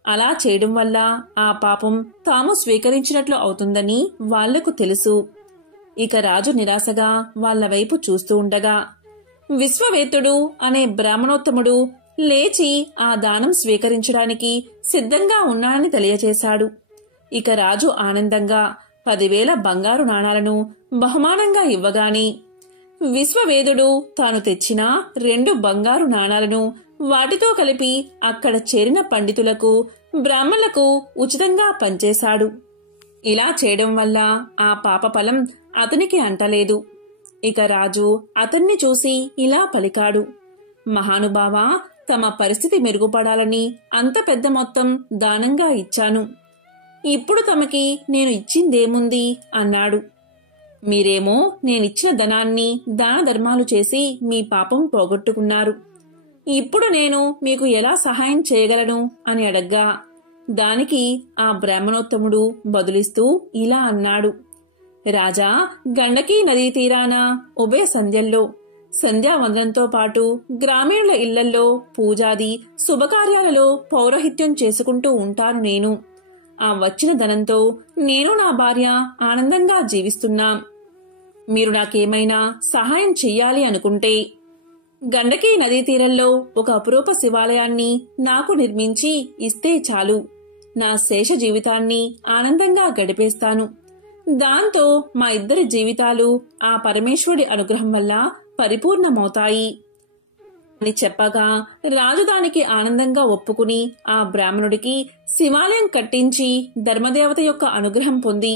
అలా చేయడం వల్ల ఆ పాపం తాము స్వీకరించినట్లు అవుతుందని వాళ్లకు తెలుసు. ఇక రాజు నిరాశగా వాళ్ల వైపు చూస్తూ ఉండగా విశ్వవేత్తుడు అనే బ్రాహ్మణోత్తముడు లేచి ఆ దానం స్వీకరించడానికి సిద్ధంగా ఉన్నానని తెలియచేశాడు. ఇక రాజు ఆనందంగా 10,000 బంగారు నాణాలను బహుమానంగా ఇవ్వగాని విశ్వవేదుడు తాను తెచ్చిన 2 బంగారు నాణాలను వాటితో కలిపి అక్కడ చేరిన పండితులకు, బ్రాహ్మణులకు ఉచితంగా పంచేశాడు. ఇలా చేయడం వల్ల ఆ పాపఫలం అతనికి అంటలేదు. ఇక రాజు అతన్ని చూసి ఇలా పలికాడు, మహానుభావా, తమ పరిస్థితి మెరుగుపడాలని అంత పెద్ద మొత్తం దానంగా ఇచ్చాను. ఇప్పుడు తమకి నేను ఇచ్చిందేముంది అన్నాడు. మీరేమో నేనిచ్చిన ధనాన్ని దాన ధర్మాలు చేసి మీ పాపం పోగొట్టుకున్నారు. ఇప్పుడు నేను మీకు ఎలా సహాయం చేయగలను అని అడగ్గా దానికి ఆ బ్రాహ్మణోత్తముడు బదులిస్తూ ఇలా అన్నాడు, రాజా, గండకీ నదీ తీరాన ఉభయ సంధ్యల్లో సంధ్యావందనంతో పాటు గ్రామీణుల ఇళ్లల్లో పూజాది శుభకార్యాలలో పౌరోహిత్యం చేసుకుంటూ ఉంటాను నేను. ఆ వచ్చిన ధనంతో నేను నా భార్య ఆనందంగా జీవిస్తున్నాం. మీరు నాకేమైనా సహాయం చెయ్యాలి అనుకుంటే గండకీ నదీ తీరంలో ఒక అపురూప శివాలయాన్ని నాకు నిర్మించి ఇస్తే చాలు. నా శేష జీవితాన్ని ఆనందంగా గడిపేస్తాను. దాంతో మా ఇద్దరి జీవితాలు ఆ పరమేశ్వరుడి అనుగ్రహం వల్ల పరిపూర్ణమవుతాయి అని చెప్పగా రాజు దానికి ఆనందంగా ఒప్పుకుని ఆ బ్రాహ్మణుడికి శివాలయం కట్టించి ధర్మదేవత యొక్క అనుగ్రహం పొంది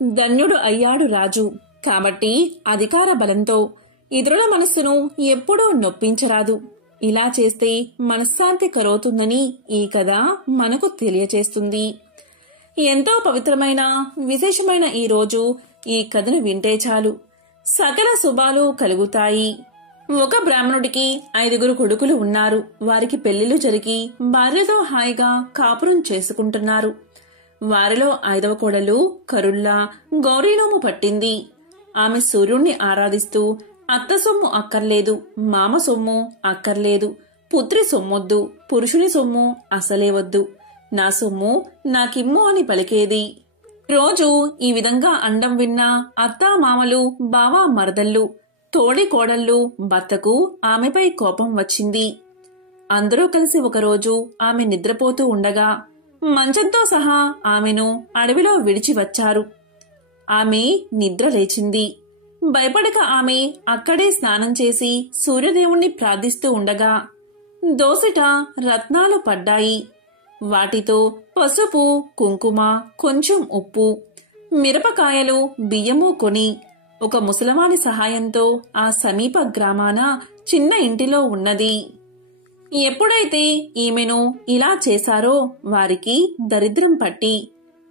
ధన్యుడు అయ్యాడు రాజు. కాబట్టి అధికార బలంతో ఇతరుల మనస్సును ఎప్పుడూ నొప్పించరాదు. ఇలా చేస్తే మనశ్శాంతి కలుగుతుందని ఈ కథ మనకు తెలియచేస్తుంది. ఎంతో పవిత్రమైన విశేషమైన ఈ రోజు ఈ కథను వింటే చాలు సకల శుభాలు కలుగుతాయి. ఒక బ్రాహ్మణుడికి 5 కొడుకులు ఉన్నారు. వారికి పెళ్లిళ్లు జరిగి భార్యతో హాయిగా కాపురం చేసుకుంటున్నారు. వారిలో 5వ కోడలు కరుల్లా గౌరీనోము పట్టింది. ఆమె సూర్యుణ్ణి ఆరాధిస్తూ అత్త సొమ్ము అక్కర్లేదు, మామ సొమ్ము అక్కర్లేదు, పుత్రి సొమ్మొద్దు, పురుషుని సొమ్ము అసలే వద్దు, నా సొమ్ము నాకిమ్ము అని పలికేది. రోజు ఈ విధంగా అండం విన్న అత్తా మామలు, బావా మరదళ్ళు, తోడి కోడళ్ళు భర్తకు ఆమెపై కోపం వచ్చింది. అందరూ కలిసి ఒకరోజు ఆమె నిద్రపోతూ ఉండగా మంచంతో సహా ఆమెను అడవిలో విడిచి వచ్చారు. ఆమె నిద్ర లేచింది. భయపడక ఆమె అక్కడే స్నానం చేసి సూర్యదేవుణ్ణి ప్రార్థిస్తూ ఉండగా దోసిట రత్నాలు పడ్డాయి. వాటితో పసుపు, కుంకుమ, కొంచెం ఉప్పు, మిరపకాయలు, బియ్యము కొని ఒక ముసలవాని సహాయంతో ఆ సమీప గ్రామాన చిన్న ఇంటిలో ఉన్నది. ఎప్పుడైతే ఈమెను ఇలా చేశారో వారికి దరిద్రం పట్టి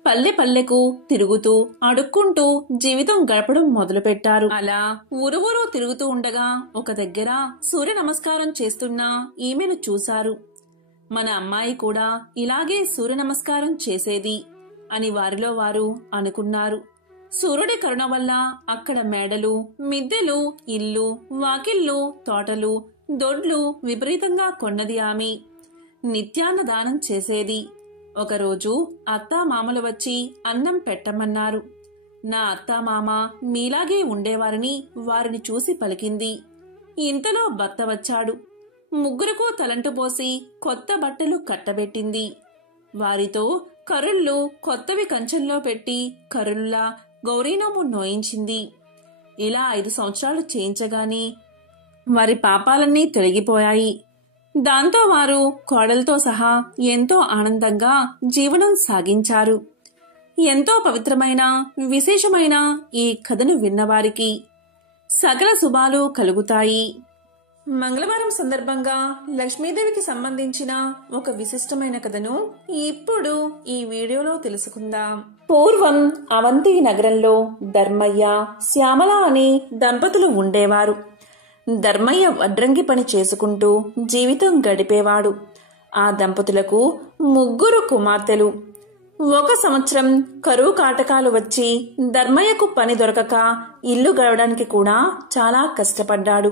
పల్లె పల్లెకు తిరుగుతూ అడుక్కుంటూ జీవితం గడపడం మొదలుపెట్టారు. అలా ఊరు తిరుగుతూ ఉండగా ఒక దగ్గర సూర్య నమస్కారం చేస్తున్న ఈమెను చూశారు. మన అమ్మాయి కూడా ఇలాగే సూర్య నమస్కారం చేసేది అని వారిలో వారు అనుకున్నారు. సూర్యుడి కరుణ వల్ల అక్కడ మేడలు, మిద్దెలు, ఇల్లు, వాకిళ్ళు, తోటలు, దొడ్లు విపరీతంగా కొన్నది ఆమె. నిత్యాన్నదానం చేసేది. ఒకరోజు అత్తామామలు వచ్చి అన్నం పెట్టమన్నారు. నా అత్తామామ మీలాగే ఉండేవారని వారిని చూసి పలికింది. ఇంతలో భర్త వచ్చాడు. ముగ్గురుకు తలంటు పోసి కొత్త బట్టలు కట్టబెట్టింది. వారితో కరుళ్ళు కొత్తవి కంచెంలో పెట్టి కరుల్లా గౌరీనోము నోయించింది. ఇలా 5 సంవత్సరాలు చేయించగానే వారి పాపాలన్నీ తొలగిపోయాయి. దాంతో వారు కోడలతో సహా ఎంతో ఆనందంగా జీవనం సాగించారు. ఎంతో పవిత్రమైన విశేషమైన ఈ కథను విన్నవారికి సకల శుభాలు కలుగుతాయి. మంగళవారం సందర్భంగా లక్ష్మీదేవికి సంబంధించిన ఒక విశిష్టమైన కథను ఇప్పుడు ఈ వీడియోలో తెలుసుకుందాం. పూర్వం అవంతి నగరంలో ధర్మయ్య, శ్యామల అనే దంపతులు ఉండేవారు. ధర్మయ్య వడ్రంగి పని చేసుకుంటూ జీవితం గడిపేవాడు. ఆ దంపతులకు 3 కుమార్తెలు. ఒక సంవత్సరం కరువు కాటకాలు వచ్చి ధర్మయ్యకు పని దొరకక ఇల్లు గడవడానికి కూడా చాలా కష్టపడ్డాడు.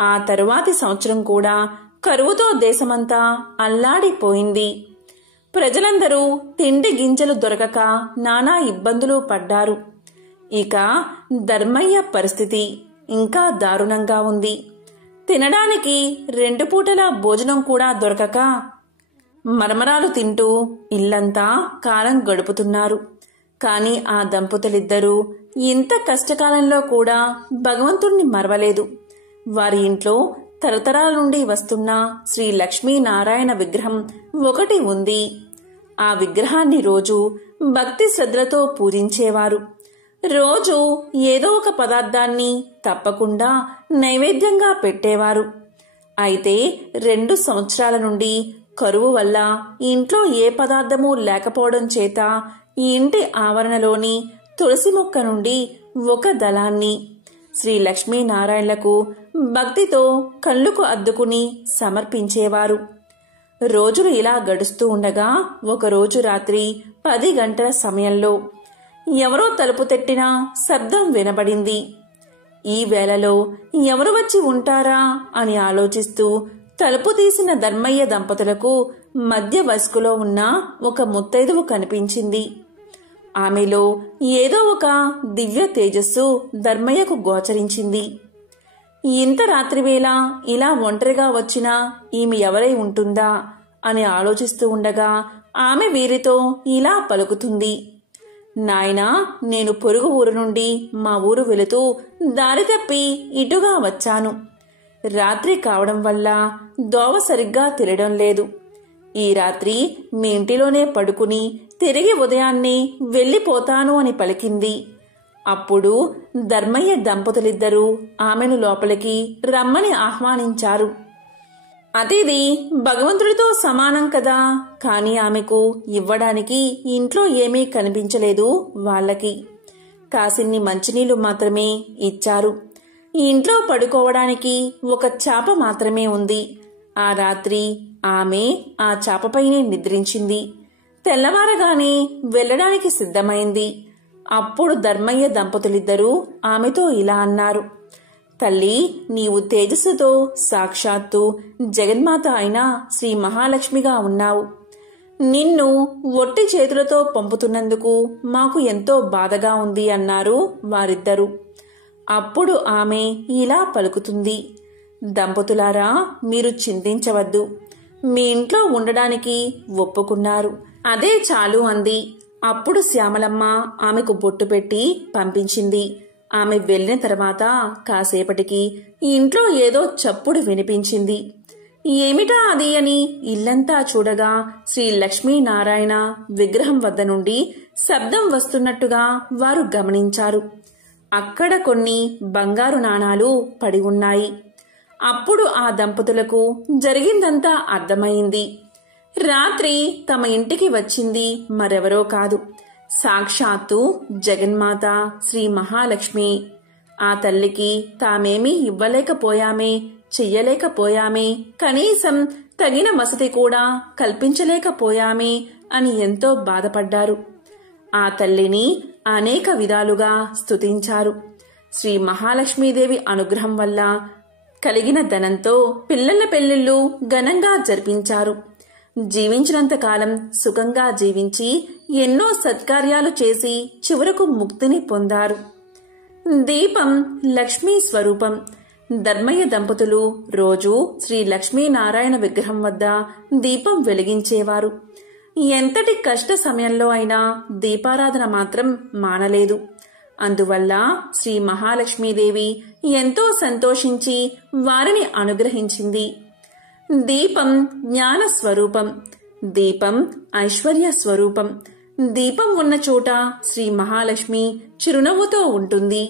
ఆ తరువాతి సంవత్సరం కూడా కరువుతో దేశమంతా అల్లాడిపోయింది. ప్రజలందరూ తిండి గింజలు దొరకక నానా ఇబ్బందులు పడ్డారు. ఇక ధర్మయ్య పరిస్థితి ఇంకా దారుణంగా ఉంది. తినడానికి 2 పూటల భోజనం కూడా దొరకక మరమరాలు తింటూ ఇల్లంతా కాలం గడుపుతున్నారు. కాని ఆ దంపతులిద్దరూ ఇంత కష్టకాలంలో కూడా భగవంతుణ్ణి మరవలేదు. వారి ఇంట్లో తరతరాల నుండి వస్తున్న శ్రీ లక్ష్మీనారాయణ విగ్రహం ఒకటి ఉంది. ఆ విగ్రహాన్ని రోజు భక్తి శ్రద్ధలతో పూజించేవారు. రోజు ఏదో ఒక పదార్థాన్ని తప్పకుండా నైవేద్యంగా పెట్టేవారు. అయితే 2 సంవత్సరాల నుండి కరువు వల్ల ఇంట్లో ఏ పదార్థమూ లేకపోవడం చేత ఈ ఇంటి ఆవరణలోని తులసి మొక్క నుండి ఒక దళాన్ని శ్రీ లక్ష్మీనారాయణలకు భక్తితో కళ్ళుకు అద్దుకుని సమర్పించేవారు. రోజులు ఇలా గడుస్తూ ఉండగా ఒకరోజు రాత్రి 10 గంటల సమయంలో ఎవరో తలుపు తట్టిన శబ్దం వినబడింది. ఈ వేళలో ఎవరు వచ్చి ఉంటారా అని ఆలోచిస్తూ తలుపు తీసిన ధర్మయ్య దంపతులకు మధ్య వయస్కులో ఉన్న ఒక ముత్తైదువు కనిపించింది. ఆమెలో ఏదో ఒక దివ్య తేజస్సు ధర్మయ్యకు గోచరించింది. ఇంత రాత్రివేళ ఇలా ఒంటరిగా వచ్చినా ఈమె ఎవరై ఉంటుందా అని ఆలోచిస్తూ ఉండగా ఆమె వీరితో ఇలా పలుకుతుంది. నాయనా, నేను పొరుగు ఊరు నుండి మా ఊరు వెళుతూ దారి తప్పి ఇటుగా వచ్చాను. రాత్రి కావడం వల్ల దోవ సరిగ్గా తెలియడం లేదు. ఈ రాత్రి మీ ఇంటిలోనే పడుకుని తిరిగి ఉదయాన్నే వెళ్ళిపోతాను అని పలికింది. అప్పుడు ధర్మయ్య దంపతులిద్దరూ ఆమెను లోపలికి రమ్మని ఆహ్వానించారు. అతిథి భగవంతుడితో సమానం కదా, కాని ఆమెకు ఇవ్వడానికి ఇంట్లో ఏమీ కనిపించలేదు. వాళ్ళకి కాసిన్ని మంచినీళ్లు మాత్రమే ఇచ్చారు. ఇంట్లో పడుకోవడానికి ఒక చాప మాత్రమే ఉంది. ఆ రాత్రి ఆమె ఆ చాపపైనే నిద్రించింది. తెల్లవారగానే వెళ్లడానికి సిద్ధమైంది. అప్పుడు ధర్మయ్య దంపతులిద్దరూ ఆమెతో ఇలా అన్నారు. తల్లి, నీవు తేజస్సుతో సాక్షాత్తు జగన్మాత అయిన శ్రీ మహాలక్ష్మిగా ఉన్నావు. నిన్ను ఒట్టి చేతులతో పంపుతున్నందుకు మాకు ఎంతో బాధగా ఉంది అన్నారు వారిద్దరూ. అప్పుడు ఆమె ఇలా పలుకుతుంది. దంపతులారా, మీరు చింతించవద్దు. మీ ఇంట్లో ఉండడానికి ఒప్పుకున్నారు, అదే చాలు అంది. అప్పుడు శ్యామలమ్మ ఆమెకు బొట్టు పెట్టి పంపించింది. ఆమె వెళ్లిన తర్వాత కాసేపటికి ఇంట్లో ఏదో చప్పుడు వినిపించింది. ఏమిటా అది అని ఇల్లంతా చూడగా శ్రీ లక్ష్మీనారాయణ విగ్రహం వద్ద నుండి శబ్దం వస్తున్నట్టుగా వారు గమనించారు. అక్కడ కొన్ని బంగారు నాణాలు పడి ఉన్నాయి. అప్పుడు ఆ దంపతులకు జరిగిందంతా అర్థమైంది. రాత్రి తమ ఇంటికి వచ్చింది మరెవరో కాదు, సాక్షాత్తు జగన్మాత శ్రీ మహాలక్ష్మి. ఆ తల్లికి తామేమీ ఇవ్వలేకపోయామే, చెయ్యలేకపోయామే, కనీసం తగిన వసతి కూడా కల్పించలేకపోయామే అని ఎంతో బాధపడ్డారు. ఆ తల్లిని అనేక విధాలుగా స్తుతించారు. శ్రీ మహాలక్ష్మీదేవి అనుగ్రహం వల్ల కలిగిన ధనంతో పిల్లల పెళ్లిళ్లు ఘనంగా జరిపించారు. జీవించినంతకాలం సుఖంగా జీవించి ఎన్నో సత్కార్యాలు చేసి చివరకు ముక్తిని పొందారు. దీపం లక్ష్మీ స్వరూపం. ధర్మయ్య దంపతులు రోజు శ్రీ లక్ష్మీనారాయణ విగ్రహం వద్ద దీపం వెలిగించేవారు. ఎంతటి కష్ట సమయంలో అయినా దీపారాధన మాత్రం మానలేదు. అందువల్ల శ్రీ మహాలక్ష్మీదేవి ఎంతో సంతోషించి వారిని అనుగ్రహించింది. దీపం జ్ఞాన స్వరూపం, దీపం ఐశ్వర్య స్వరూపం. దీపం ఉన్న చోట శ్రీ మహాలక్ష్మి చిరునవ్వుతో ఉంటుంది.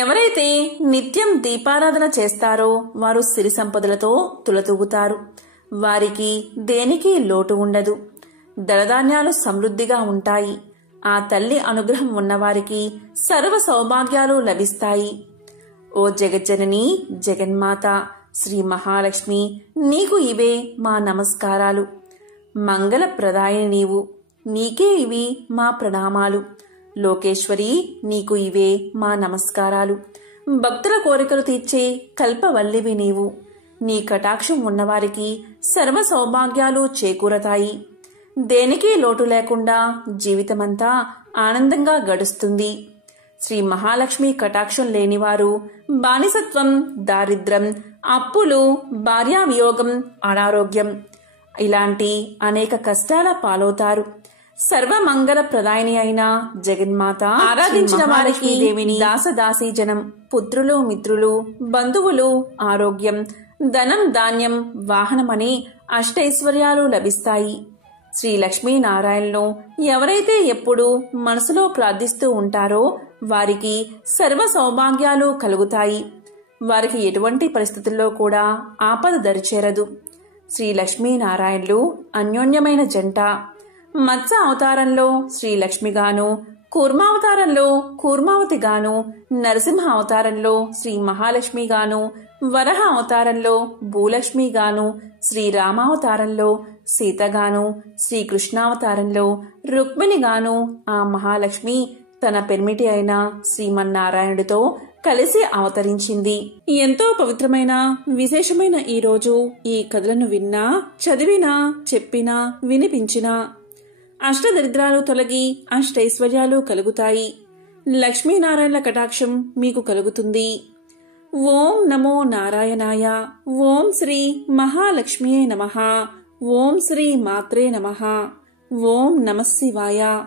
ఎవరైతే నిత్యం దీపారాధన చేస్తారో వారు సిరి సంపదలతో తులతూగుతారు. వారికి దేనికి లోటు ఉండదు. ధనధాన్యాలు సమృద్ధిగా ఉంటాయి. ఆ తల్లి అనుగ్రహం ఉన్నవారికి సర్వ సౌభాగ్యాలు లభిస్తాయి. ఓ జగజ్జనని జగన్మాత శ్రీ మహాలక్ష్మి, నీకు ఇవే మా నమస్కారాలు. మంగళప్రదాయిని నీవు. నీకే ఇవి మా ప్రణామాలు. లోకేశ్వరి, నీకు ఇవే మా నమస్కారాలు. భక్తుల కోరికలు తీర్చే కల్పవల్లివి నీవు. నీ కటాక్షం ఉన్నవారికి సర్వ సౌభాగ్యాలు చేకూరతాయి. దేనికి లోటు లేకుండా జీవితమంతా ఆనందంగా గడుస్తుంది. శ్రీ మహాలక్ష్మి కటాక్షం లేనివారు బానిసత్వం, దారిద్ర్యం, అప్పులు, భార్యావియోగం, అనారోగ్యం ఇలాంటి అనేక కష్టాల పాలవుతారు. సర్వమంగళ ప్రదాయిని అయిన జగన్మాత ఆరాధించిన వారికి దేవిని దాసదాసీ జనం, పుత్రులు, మిత్రులు, బంధువులు, ఆరోగ్యం, ధనం, ధాన్యం, వాహనమని అష్టైశ్వర్యాలు లభిస్తాయి. శ్రీ లక్ష్మీనారాయణను ఎవరైతే ఎప్పుడు మనసులో ప్రార్థిస్తూ ఉంటారో వారికి సర్వ సౌభాగ్యాలు కలుగుతాయి. వారికి ఎటువంటి పరిస్థితుల్లో కూడా ఆపద దరిచేరదు. శ్రీ లక్ష్మీనారాయణులు అన్యోన్యమైన జంట. మత్స్య అవతారంలో శ్రీలక్ష్మిగాను, కూర్మావతారంలో కూర్మావతిగాను, నరసింహ అవతారంలో శ్రీ మహాలక్ష్మిగాను, వరహ అవతారంలో భూలక్ష్మిగాను, శ్రీరామావతారంలో సీతగాను, శ్రీకృష్ణావతారంలో రుక్మిణిగాను ఆ మహాలక్ష్మి తన పెర్మిటి అయిన శ్రీమన్నారాయణుడితో కలిసి అవతరించింది. ఎంతో పవిత్రమైన విశేషమైన ఈ రోజు ఈ కథలను విన్నా, చదివినా, చెప్పినా, వినిపించినా అష్టదరిద్రాలు తొలగి అష్టైశ్వర్యాలు కలుగుతాయి. లక్ష్మీనారాయణల కటాక్షం మీకు కలుగుతుంది. ఓం నమో నారాయణాయ. ఓం శ్రీ మహాలక్ష్మియే నమః. ఓం శ్రీ మాత్రే నమః. ఓం నమః శివాయ.